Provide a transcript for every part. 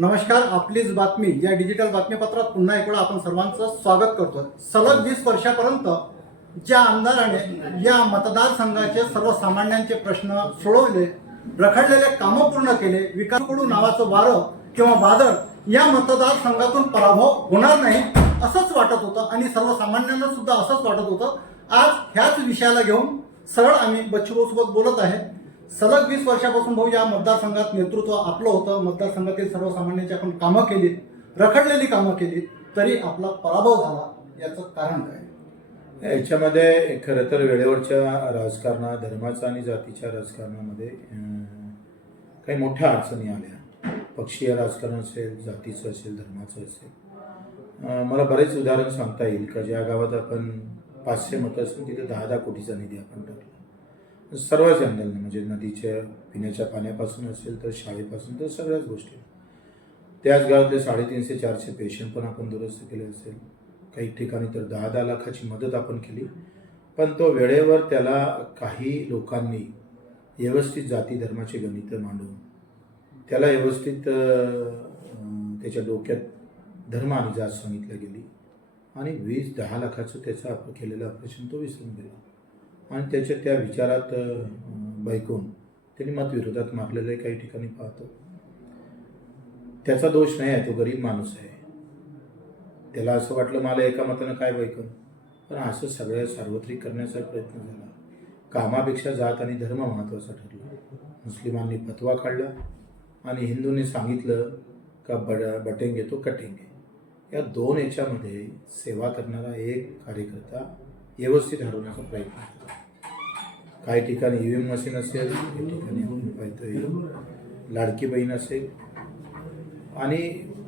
नमस्कार आपलीच बातमी या डिजिटल बातमीपत्रात पुन्हा एक वेळा आपण सर्वांचं स्वागत करतो सलग वीस वर्षापर्यंत ज्या आमदाराने या मतदारसंघाचे सर्वसामान्यांचे प्रश्न सोडवले रखडलेले कामं पूर्ण केले विकासकडू नावाचं वारं किंवा वादळ या मतदारसंघातून पराभव होणार नाही असंच वाटत होतं आणि सर्वसामान्यांना सुद्धा असंच वाटत होतं. आज ह्याच विषयाला घेऊन सरळ आम्ही बच्चूभाऊ बोलत आहे. सलग वीस वर्षापासून भाऊ या मतदारसंघात नेतृत्व आपलं होतं. मतदारसंघातील सर्वसामान्यांची आपण कामं केलीत. रखडलेली कामं केलीत. तरी आपला पराभव झाला याचं कारण काय? याच्यामध्ये खरं तर वेळेवरच्या राजकारणात धर्माचा आणि जातीच्या राजकारणामध्ये काही मोठ्या अडचणी आल्या. पक्षीय राजकारण असेल जातीचं असेल धर्माचं असेल. मला बरेच उदाहरण सांगता येईल का? ज्या गावात आपण पाचशे मतं असून तिथे दहा दहा कोटीचा निधी आपण टाकला. सर्वच अँगलनं म्हणजे नदीच्या पिण्याच्या पाण्यापासून असेल तर शाळेपासून तर सगळ्याच गोष्टी. त्याच गावातले साडेतीनशे चारशे पेशंट पण आपण दुरुस्त केले असेल. काही ठिकाणी तर दहा दहा लाखाची मदत आपण केली. पण तो वेळेवर त्याला काही लोकांनी व्यवस्थित जाती धर्माचे गणित मांडून त्याला व्यवस्थित त्याच्या डोक्यात धर्म आणि जात सांगितलं गेली. आणि वीस दहा लाखाचं त्याचं केलेलं ऑपरेशन तो विसरून गेला. आणि त्याच्या त्या विचारात बैकून त्यांनी मतविरोधात मारलेलं आहे काही ठिकाणी पाहतो. त्याचा दोष नाही आहे तो गरीब माणूस आहे. त्याला असं वाटलं मला एका मतानं काय बैकून पण असं सगळं सार्वत्रिक करण्याचा प्रयत्न झाला. कामापेक्षा जात आणि धर्म महत्त्वाचा ठरला. मुस्लिमांनी फतवा काढला आणि हिंदूंनी सांगितलं का बड बटेंगे तो कटेंगे. या दोन याच्यामध्ये सेवा करणारा एक कार्यकर्ता व्यवस्थित हरवण्याचा प्रयत्न केला काही ठिकाणी ई व्ही एम मशीन असेल काही ठिकाणी पाहतोय लाडकी बहीण असेल. आणि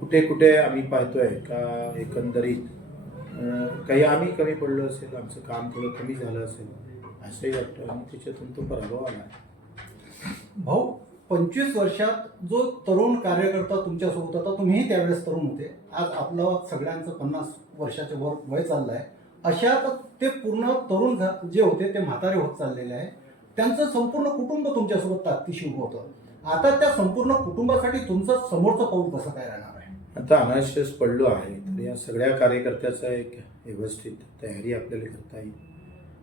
कुठे कुठे आम्ही पाहतोय का एकंदरीत काही आम्ही कमी पडलो असेल आमचं काम थोडं कमी झालं असेल असंही वाटतं. आणि त्याच्यातून तो पराभव आला. भाऊ पंचवीस वर्षात जो तरुण कार्यकर्ता तुमच्यासोबत होता तुम्हीही त्यावेळेस तरुण होते. आज आपलं सगळ्यांचं पन्नास वर्षाच्या वर वय चाललं आहे अशात ते पूर्ण तरुण झा- जे होते ते म्हातारे होत चाललेले आहे. त्यांचं संपूर्ण कुटुंब तुमच्यासोबत ताकदीशी उभं होतं. आता त्या संपूर्ण कुटुंबासाठी तुमचं समोरचं पाऊल कसं काय राहणार आहे? आता अनाशस पडलो आहे. तर या सगळ्या कार्यकर्त्याचा एक व्यवस्थित तयारी आपल्याला करता येईल.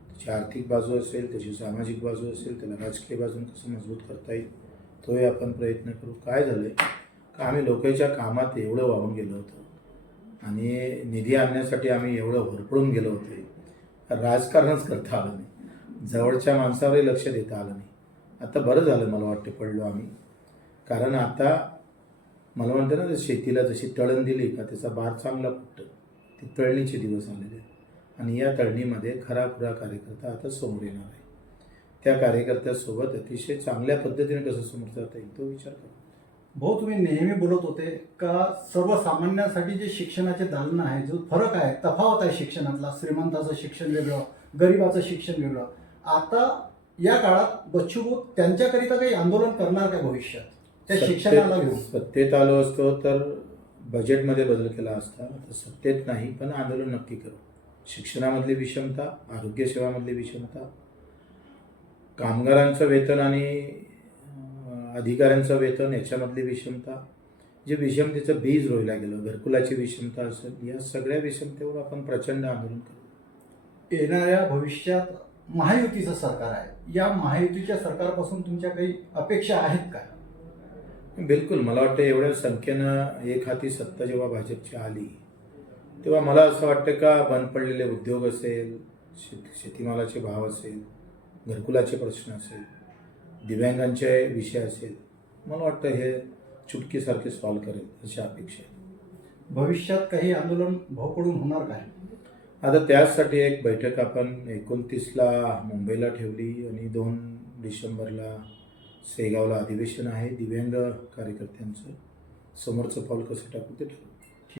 त्याची आर्थिक बाजू असेल त्याची सामाजिक बाजू असेल त्याला राजकीय बाजून कसं मजबूत करता येईल तोही आपण प्रयत्न करू. काय झालं आहे का आम्ही लोकांच्या कामात एवढं वाहून गेलो होतो? आणि निधी आणण्यासाठी आम्ही एवढं भरपडून गेलो होते. राजकारणच करता आलं नाही. जवळच्या माणसावरही लक्ष देता आलं नाही. आता बरं झालं मला वाटतं पडलो आम्ही. कारण आता मला म्हणते ना शेतीला जशी तळण दिली का त्याचा बार चांगला फुटतो. ते तळणीचे दिवस आलेले आहेत. आणि या तळणीमध्ये खरा खुरा कार्यकर्ता आता समोर येणार आहे त्या कार्यकर्त्यासोबत अतिशय चांगल्या पद्धतीने कसं समोर जाता येईल तो विचार करा. भाऊ तुम्ही नेहमी बोलत होते का सर्वसामान्यांसाठी जे शिक्षणाचे दालन आहे जो फरक आहे तफावत आहे शिक्षणातला श्रीमंताचं शिक्षण वेगळं गरिबाचं शिक्षण वेगळं आता या काळात बच्चूभाऊ त्यांच्याकरिता काही आंदोलन करणार का भविष्यात? त्या शिक्षणाला घेऊन. सत्तेत आलो असतो तर बजेटमध्ये बदल केला असता आता सत्तेत नाही पण आंदोलन नक्की करू. शिक्षणामधली विषमता आरोग्यसेवामधली विषमता कामगारांचं वेतन आणि अधिकाऱ्यांचं वेतन याच्यामधली विषमता जे विषमतेचं बीज रोयला गेलं घरकुलाची विषमता असेल या सगळ्या विषमतेवर आपण प्रचंड आंदोलन करू. येणाऱ्या भविष्यात महायुतीचं सरकार आहे. या महायुतीच्या सरकारपासून तुमच्या काही अपेक्षा आहेत का? बिलकुल. मला वाटतं एवढ्या संख्येनं एक हाती सत्ता जेव्हा भाजपची आली तेव्हा मला असं वाटतं का बंद पडलेले उद्योग असेल शेत शेतीमालाचे भाव असेल घरकुलाचे प्रश्न असेल दिव्यांगांचे विषय असेल मला वाटतं हे चुटकीसारखे सॉल्व करेल अशी अपेक्षा आहे. भविष्यात काही आंदोलन भाऊकडून होणार काय? आता त्याचसाठी एक बैठक आपण एकोणतीसला मुंबईला ठेवली आणि दोन डिसेंबरला सेगावला अधिवेशन आहे दिव्यांग कार्यकर्त्यांचं. समोरचं पाऊल कसं टाकू ते ठरवू.